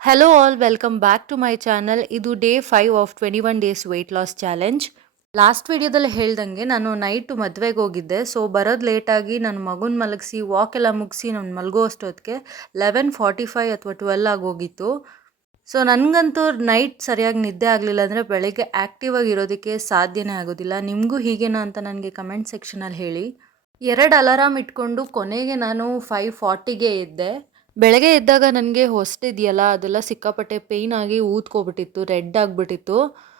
Hello all, welcome back to my channel. ಇದು day 5 of 21 days wait loss challenge. Last ವಿಡಿಯೋದಲ್ಲಿ ಹೇಳ್ದಂಗೆ ನಾನು night ಮದುವೆಗೆ ಹೋಗಿದ್ದೆ. ಸೊ ಬರೋದು ಲೇಟಾಗಿ ನನ್ನ ಮಗುನ ಮಲಗಿಸಿ ವಾಕ್ ಎಲ್ಲ ಮುಗಿಸಿ ನಾನು ಮಲಗೋ ಅಷ್ಟೊತ್ತಿಗೆ 11:45 ಅಥವಾ 12 ಆಗೋಗಿತ್ತು. ಸೊ ನನಗಂತೂ ನೈಟ್ ಸರಿಯಾಗಿ ನಿದ್ದೆ ಆಗಲಿಲ್ಲ ಅಂದರೆ ಬೆಳಗ್ಗೆ ಆ್ಯಕ್ಟಿವ್ ಆಗಿ ಇರೋದಕ್ಕೆ ಸಾಧ್ಯನೇ ಆಗೋದಿಲ್ಲ. ನಿಮಗೂ ಹೀಗೇನಾ ಅಂತ ನನಗೆ ಕಮೆಂಟ್ ಸೆಕ್ಷನಲ್ಲಿ ಹೇಳಿ. 2 ಅಲಾರಾಮ್ ಇಟ್ಕೊಂಡು ಕೊನೆಗೆ ನಾನು 5:40ಗೆ ಎದ್ದೆ. ಬೆಳಗ್ಗೆ ಎದ್ದಾಗ ನನಗೆ ಹೊಸ್ತಿದೆಯಲ್ಲ ಅದೆಲ್ಲ ಸಿಕ್ಕಾಪಟ್ಟೆ ಪೇಯ್ನ್ ಆಗಿ ಊದ್ಕೊಬಿಟ್ಟಿತ್ತು, ರೆಡ್ ಆಗಿಬಿಟ್ಟಿತ್ತು.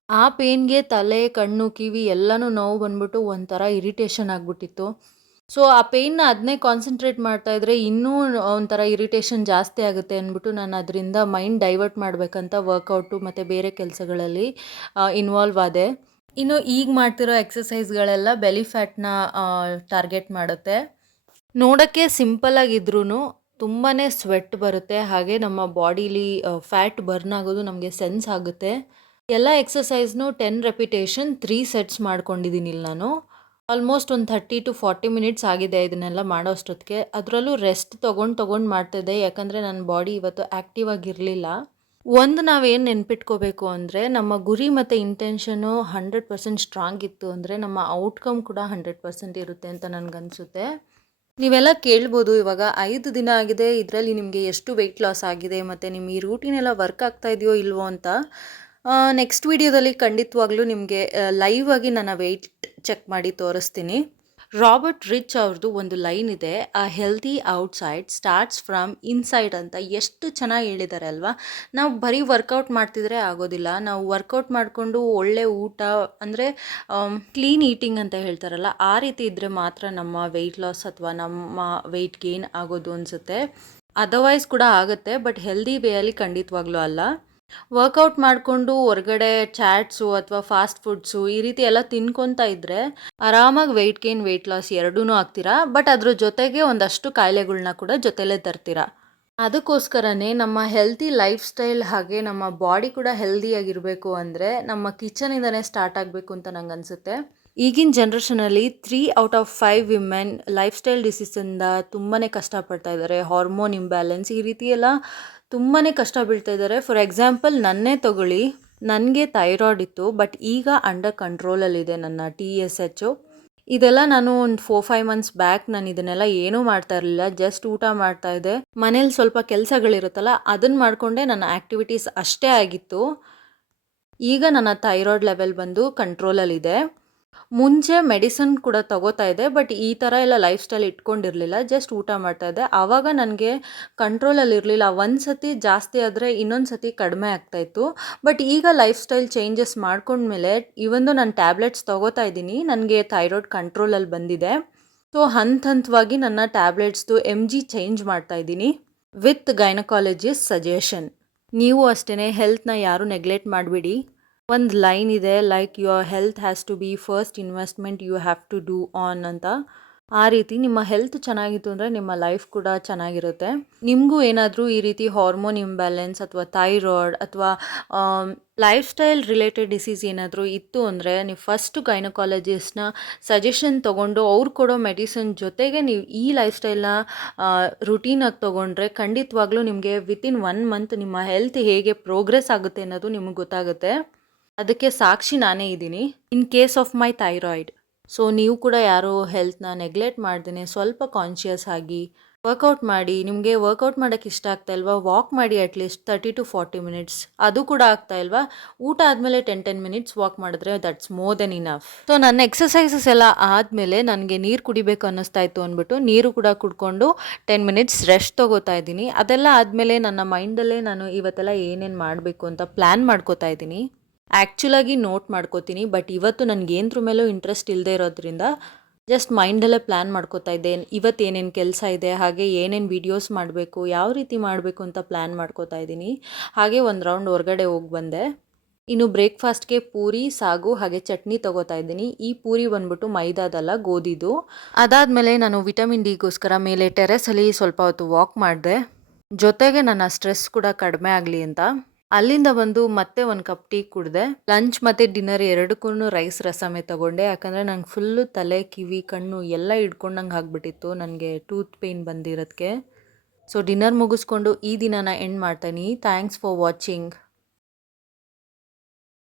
ಆ ಪೇಯ್ನ್ಗೆ ತಲೆ, ಕಣ್ಣು, ಕಿವಿ ಎಲ್ಲನೂ ನೋವು ಬಂದ್ಬಿಟ್ಟು ಒಂಥರ ಇರಿಟೇಷನ್ ಆಗಿಬಿಟ್ಟಿತ್ತು. ಸೊ ಆ ಪೇಯ್ನ ಅದನ್ನೇ ಕಾನ್ಸಂಟ್ರೇಟ್ ಮಾಡ್ತಾಯಿದ್ರೆ ಇನ್ನೂ ಒಂಥರ ಇರಿಟೇಷನ್ ಜಾಸ್ತಿ ಆಗುತ್ತೆ ಅಂದ್ಬಿಟ್ಟು ನಾನು ಅದರಿಂದ ಮೈಂಡ್ ಡೈವರ್ಟ್ ಮಾಡಬೇಕಂತ ವರ್ಕೌಟು ಮತ್ತು ಬೇರೆ ಕೆಲಸಗಳಲ್ಲಿ ಇನ್ವಾಲ್ವ್ ಆದೆ. ಇನ್ನು ಈಗ ಮಾಡ್ತಿರೋ ಎಕ್ಸಸೈಸ್ಗಳೆಲ್ಲ ಬೆಲಿ ಫ್ಯಾಟ್ನ ಟಾರ್ಗೆಟ್ ಮಾಡುತ್ತೆ. ನೋಡೋಕ್ಕೆ ಸಿಂಪಲ್ಲಾಗಿದ್ರೂ ತುಂಬಾ ಸ್ವೆಟ್ ಬರುತ್ತೆ, ಹಾಗೆ ನಮ್ಮ ಬಾಡೀಲಿ ಫ್ಯಾಟ್ ಬರ್ನ್ ಆಗೋದು ನಮಗೆ ಸೆನ್ಸ್ ಆಗುತ್ತೆ. ಎಲ್ಲ ಎಕ್ಸಸೈಸ್ನು 10 ರೆಪಿಟೇಷನ್ 3 ಸೆಟ್ಸ್ ಮಾಡ್ಕೊಂಡಿದ್ದೀನಿ ಇಲ್ಲಿ ನಾನು. ಆಲ್ಮೋಸ್ಟ್ ಒಂದು 30 to 40 ಮಿನಿಟ್ಸ್ ಆಗಿದೆ ಇದನ್ನೆಲ್ಲ ಮಾಡೋ ಅಷ್ಟೊತ್ತಿಗೆ. ಅದರಲ್ಲೂ ರೆಸ್ಟ್ ತೊಗೊಂಡು ಮಾಡ್ತಿದ್ದೆ, ಯಾಕಂದರೆ ನನ್ನ ಬಾಡಿ ಇವತ್ತು ಆ್ಯಕ್ಟಿವ್ ಆಗಿರಲಿಲ್ಲ. ಒಂದು ನಾವೇನು ನೆನ್ಪಿಟ್ಕೋಬೇಕು ಅಂದರೆ ನಮ್ಮ ಗುರಿ ಮತ್ತು ಇಂಟೆನ್ಷನು 100% ಸ್ಟ್ರಾಂಗ್ ಇತ್ತು ಅಂದರೆ ನಮ್ಮ ಔಟ್ಕಮ್ ಕೂಡ 100% ಇರುತ್ತೆ ಅಂತ ನನಗನ್ಸುತ್ತೆ. ನೀವೆಲ್ಲ ಕೇಳ್ಬೋದು, ಇವಾಗ 5 ದಿನ ಆಗಿದೆ, ಇದರಲ್ಲಿ ನಿಮಗೆ ಎಷ್ಟು ವೆಯ್ಟ್ ಲಾಸ್ ಆಗಿದೆ ಮತ್ತು ನಿಮ್ಮ ಈ ರೂಟೀನ್ ಎಲ್ಲ ವರ್ಕ್ ಆಗ್ತಾ ಇದೆಯೋ ಇಲ್ವೋ ಅಂತ. ನೆಕ್ಸ್ಟ್ ವಿಡಿಯೋದಲ್ಲಿ ಖಂಡಿತವಾಗ್ಲೂ ನಿಮಗೆ ಲೈವ್ ಆಗಿ ನನ್ನ ವೆಯ್ಟ್ ಚೆಕ್ ಮಾಡಿ ತೋರಿಸ್ತೀನಿ. ರಾಬರ್ಟ್ ರಿಚ್ ಅವ್ರದ್ದು ಒಂದು ಲೈನ್ ಇದೆ, ಆ healthy outside starts from inside ಅಂತ. ಎಷ್ಟು ಚೆನ್ನಾಗಿ ಹೇಳಿದ್ದಾರೆ ಅಲ್ವಾ. ನಾವು ಬರೀ ವರ್ಕೌಟ್ ಮಾಡ್ತಿದ್ರೆ ಆಗೋದಿಲ್ಲ, ನಾವು ವರ್ಕೌಟ್ ಮಾಡಿಕೊಂಡು ಒಳ್ಳೆ ಊಟ ಅಂದರೆ ಕ್ಲೀನ್ ಈಟಿಂಗ್ ಅಂತ ಹೇಳ್ತಾರಲ್ಲ, ಆ ರೀತಿ ಇದ್ದರೆ ಮಾತ್ರ ನಮ್ಮ ವೆಯ್ಟ್ ಲಾಸ್ ಅಥವಾ ನಮ್ಮ ವೆಯ್ಟ್ ಗೇನ್ ಆಗೋದು ಅನಿಸುತ್ತೆ. ಅದರ್ವೈಸ್ ಕೂಡ ಆಗುತ್ತೆ, ಬಟ್ ಹೆಲ್ದಿ ವೇಯಲ್ಲಿ ಖಂಡಿತವಾಗ್ಲೂ ಅಲ್ಲ. ವರ್ಕೌಟ್ ಮಾಡಿಕೊಂಡು ಹೊರಗಡೆ ಚಾಟ್ಸು ಅಥವಾ ಫಾಸ್ಟ್ ಫುಡ್ಸು ಈ ರೀತಿ ಎಲ್ಲ ತಿನ್ಕೊತಾ ಇದ್ದರೆ ಆರಾಮಾಗಿ ವೆಯ್ಟ್ ಗೇನ್ ವೆಯ್ಟ್ ಲಾಸ್ ಎರಡೂ ಆಗ್ತೀರಾ, ಬಟ್ ಅದ್ರ ಜೊತೆಗೆ ಒಂದಷ್ಟು ಕಾಯಿಲೆಗಳ್ನ ಕೂಡ ಜೊತೆಲೇ ತರ್ತೀರಾ. ಅದಕ್ಕೋಸ್ಕರನೇ ನಮ್ಮ ಹೆಲ್ತಿ ಲೈಫ್ ಸ್ಟೈಲ್ ಹಾಗೆ ನಮ್ಮ ಬಾಡಿ ಕೂಡ ಹೆಲ್ದಿಯಾಗಿರಬೇಕು ಅಂದರೆ ನಮ್ಮ ಕಿಚನಿಂದನೇ ಸ್ಟಾರ್ಟ್ ಆಗಬೇಕು ಅಂತ ನಂಗೆ ಅನಿಸುತ್ತೆ. ಈಗಿನ ಜನ್ರೇಷನಲ್ಲಿ 3 ಔಟ್ ಆಫ್ 5 ವಿಮೆನ್ ಲೈಫ್ ಸ್ಟೈಲ್ ಡಿಸೀಸಿಂದ ತುಂಬಾ ಕಷ್ಟಪಡ್ತಾ ಇದ್ದಾರೆ. ಹಾರ್ಮೋನ್ ಇಂಬ್ಯಾಲೆನ್ಸ್ ಈ ರೀತಿ ಎಲ್ಲ ತುಂಬಾ ಕಷ್ಟ ಬೀಳ್ತಾ ಇದ್ದಾರೆ. ಫಾರ್ ಎಕ್ಸಾಂಪಲ್ ನನ್ನೇ ತಗೊಳ್ಳಿ, ನನಗೆ ಥೈರಾಯ್ಡ್ ಇತ್ತು, ಬಟ್ ಈಗ ಅಂಡರ್ ಕಂಟ್ರೋಲಲ್ಲಿದೆ ನನ್ನ TSH. ಇದೆಲ್ಲ ನಾನು ಒಂದು 4-5 ಮಂತ್ಸ್ ಬ್ಯಾಕ್ ನಾನು ಇದನ್ನೆಲ್ಲ ಏನೂ ಮಾಡ್ತಾ ಇರಲಿಲ್ಲ, ಜಸ್ಟ್ ಊಟ ಮಾಡ್ತಾ ಇದ್ದೆ, ಮನೇಲಿ ಸ್ವಲ್ಪ ಕೆಲಸಗಳಿರುತ್ತಲ್ಲ ಅದನ್ನು ಮಾಡಿಕೊಂಡೆ ನನ್ನ ಆ್ಯಕ್ಟಿವಿಟೀಸ್ ಅಷ್ಟೇ ಆಗಿತ್ತು. ಈಗ ನನ್ನ ಥೈರಾಯ್ಡ್ ಲೆವೆಲ್ ಬಂದು ಕಂಟ್ರೋಲಲ್ಲಿದೆ. ಮುಂಚೆ ಮೆಡಿಸನ್ ಕೂಡ ತಗೋತಾ ಇದ್ದೆ, ಬಟ್ ಈ ಥರ ಎಲ್ಲ ಲೈಫ್ ಸ್ಟೈಲ್ ಇಟ್ಕೊಂಡಿರಲಿಲ್ಲ, ಜಸ್ಟ್ ಊಟ ಮಾಡ್ತಾಯಿದ್ದೆ. ಆವಾಗ ನನಗೆ ಕಂಟ್ರೋಲಲ್ಲಿ ಇರಲಿಲ್ಲ. ಒಂದು ಸತಿ ಜಾಸ್ತಿ ಆದರೆ ಇನ್ನೊಂದು ಸತಿ ಕಡಿಮೆ ಆಗ್ತಾಯಿತ್ತು. ಬಟ್ ಈಗ ಲೈಫ್ ಸ್ಟೈಲ್ ಚೇಂಜಸ್ ಮಾಡ್ಕೊಂಡ್ಮೇಲೆ ಇವೊಂದು ನಾನು ಟ್ಯಾಬ್ಲೆಟ್ಸ್ ತೊಗೋತಾ ಇದ್ದೀನಿ, ನನಗೆ ಥೈರಾಯ್ಡ್ ಕಂಟ್ರೋಲಲ್ಲಿ ಬಂದಿದೆ. ಸೊ ಹಂತವಾಗಿ ನನ್ನ ಟ್ಯಾಬ್ಲೆಟ್ಸ್ದು MG ಚೇಂಜ್ ಮಾಡ್ತಾ ಇದ್ದೀನಿ ವಿತ್ ಗೈನಕಾಲಜಿಸ್ಟ್ ಸಜೆಷನ್. ನೀವು ಅಷ್ಟೇ ಹೆಲ್ತ್ನ ಯಾರೂ ನೆಗ್ಲೆಕ್ಟ್ ಮಾಡಬೇಡಿ. ಒಂದು ಲೈನ್ ಇದೆ, like your health has to be first investment you have to do on ಅಂತ. ಆ ರೀತಿ ನಿಮ್ಮ ಹೆಲ್ತ್ ಚೆನ್ನಾಗಿತ್ತು ಅಂದರೆ ನಿಮ್ಮ ಲೈಫ್ ಕೂಡ ಚೆನ್ನಾಗಿರುತ್ತೆ. ನಿಮಗೂ ಏನಾದರೂ ಈ ರೀತಿ ಹಾರ್ಮೋನ್ ಇಂಬ್ಯಾಲೆನ್ಸ್ ಅಥವಾ ಥೈರಾಯ್ಡ್ ಅಥವಾ ಲೈಫ್ ಸ್ಟೈಲ್ ರಿಲೇಟೆಡ್ ಡಿಸೀಸ್ ಏನಾದರೂ ಇತ್ತು ಅಂದರೆ ನೀವು ಫಸ್ಟು ಗೈನಕಾಲಜಿಸ್ಟ್ನ ಸಜೆಷನ್ ತೊಗೊಂಡು ಅವ್ರು ಕೊಡೋ ಮೆಡಿಸಿನ್ ಜೊತೆಗೆ ನೀವು ಈ ಲೈಫ್ ಸ್ಟೈಲ್ನ ರುಟೀನಾಗಿ ತೊಗೊಂಡ್ರೆ ಖಂಡಿತವಾಗ್ಲೂ ನಿಮಗೆ ವಿತಿನ್ 1 ಮಂತ್ ನಿಮ್ಮ ಹೆಲ್ತ್ ಹೇಗೆ ಪ್ರೋಗ್ರೆಸ್ ಆಗುತ್ತೆ ಅನ್ನೋದು ನಿಮಗೆ ಗೊತ್ತಾಗುತ್ತೆ. ಅದಕ್ಕೆ ಸಾಕ್ಷಿ ನಾನೇ ಇದ್ದೀನಿ in case of my thyroid. So ನೀವು ಕೂಡ ಯಾರು ಹೆಲ್ತ್ನ ನೆಗ್ಲೆಕ್ಟ್ ಮಾಡ್ದೇ ಸ್ವಲ್ಪ ಕಾನ್ಷಿಯಸ್ ಆಗಿ ವರ್ಕೌಟ್ ಮಾಡಿ. ನಿಮಗೆ ವರ್ಕೌಟ್ ಮಾಡೋಕ್ಕೆ ಇಷ್ಟ ಆಗ್ತಾ ಇಲ್ವಾ, ವಾಕ್ ಮಾಡಿ ಅಟ್ಲೀಸ್ಟ್ 30 to 40 ಮಿನಿಟ್ಸ್. ಅದು ಕೂಡ ಆಗ್ತಾ ಇಲ್ವಾ, ಊಟ ಆದಮೇಲೆ 10 ಮಿನಿಟ್ಸ್ ವಾಕ್ ಮಾಡಿದ್ರೆ that's more than enough. So ನನ್ನ ಎಕ್ಸಸೈಸಸ್ ಎಲ್ಲ ಆದಮೇಲೆ ನನಗೆ ನೀರು ಕುಡಿಬೇಕು ಅನ್ನಿಸ್ತಾ ಇತ್ತು ಅಂದ್ಬಿಟ್ಟು ನೀರು ಕೂಡ ಕುಡ್ಕೊಂಡು 10 ಮಿನಿಟ್ಸ್ ರೆಸ್ಟ್ ತೊಗೋತಾ ಇದ್ದೀನಿ. ಅದೆಲ್ಲ ಆದಮೇಲೆ ನನ್ನ ಮೈಂಡಲ್ಲೇ ನಾನು ಇವತ್ತೆಲ್ಲ ಏನೇನು ಮಾಡಬೇಕು ಅಂತ ಪ್ಲ್ಯಾನ್ ಮಾಡ್ಕೋತಾ ಇದ್ದೀನಿ. ಆ್ಯಕ್ಚುಲಾಗಿ ನೋಟ್ ಮಾಡ್ಕೋತೀನಿ, ಬಟ್ ಇವತ್ತು ನನಗೇನ್ರ ಮೇಲೂ ಇಂಟ್ರೆಸ್ಟ್ ಇಲ್ಲದೆ ಇರೋದ್ರಿಂದ ಜಸ್ಟ್ ಮೈಂಡಲ್ಲೇ ಪ್ಲ್ಯಾನ್ ಮಾಡ್ಕೋತಾ ಇದ್ದೆ. ಇವತ್ತು ಏನೇನು ಕೆಲಸ ಇದೆ, ಹಾಗೆ ಏನೇನು ವೀಡಿಯೋಸ್ ಮಾಡಬೇಕು, ಯಾವ ರೀತಿ ಮಾಡಬೇಕು ಅಂತ ಪ್ಲ್ಯಾನ್ ಮಾಡ್ಕೋತಾ ಇದ್ದೀನಿ. ಹಾಗೆ ಒಂದು ರೌಂಡ್ ಹೊರಗಡೆ ಹೋಗಿ ಬಂದೆ. ಇನ್ನು ಬ್ರೇಕ್ಫಾಸ್ಟ್ಗೆ ಪೂರಿ, ಸಾಗು ಹಾಗೆ ಚಟ್ನಿ ತೊಗೋತಾ ಇದ್ದೀನಿ. ಈ ಪೂರಿ ಬಂದ್ಬಿಟ್ಟು ಮೈದಾದಲ್ಲ, ಗೋಧಿದು. ಅದಾದಮೇಲೆ ನಾನು ವಿಟಮಿನ್ ಡಿಗೋಸ್ಕರ ಮೇಲೆ ಟೆರೆಸಲ್ಲಿ ಸ್ವಲ್ಪ ಹೊತ್ತು ವಾಕ್ ಮಾಡಿದೆ, ಜೊತೆಗೆ ನನ್ನ ಸ್ಟ್ರೆಸ್ ಕೂಡ ಕಡಿಮೆ ಆಗಲಿ ಅಂತ. ಅಲ್ಲಿಂದ ಬಂದು ಮತ್ತೆ ಒಂದು ಕಪ್ ಟೀ ಕುಡಿದೆ. ಲಂಚ್ ಮತ್ತು ಡಿನ್ನರ್ ಎರಡಕ್ಕೂ ರೈಸ್ ರಸಮೇ ತೊಗೊಂಡೆ, ಯಾಕಂದರೆ ನಂಗೆ ಫುಲ್ಲು ತಲೆ, ಕಿವಿ, ಕಣ್ಣು ಎಲ್ಲ ಹಿಡ್ಕೊಂಡಂಗೆ ಆಗಿಬಿಟ್ಟಿತ್ತು ನನಗೆ ಟೂತ್ ಪೇಯ್ನ್ ಬಂದಿರೋದಕ್ಕೆ. ಸೊ ಡಿನ್ನರ್ ಮುಗಿಸ್ಕೊಂಡು ಈ ದಿನನ ಎಂಡ್ ಮಾಡ್ತೀನಿ. Thanks for watching.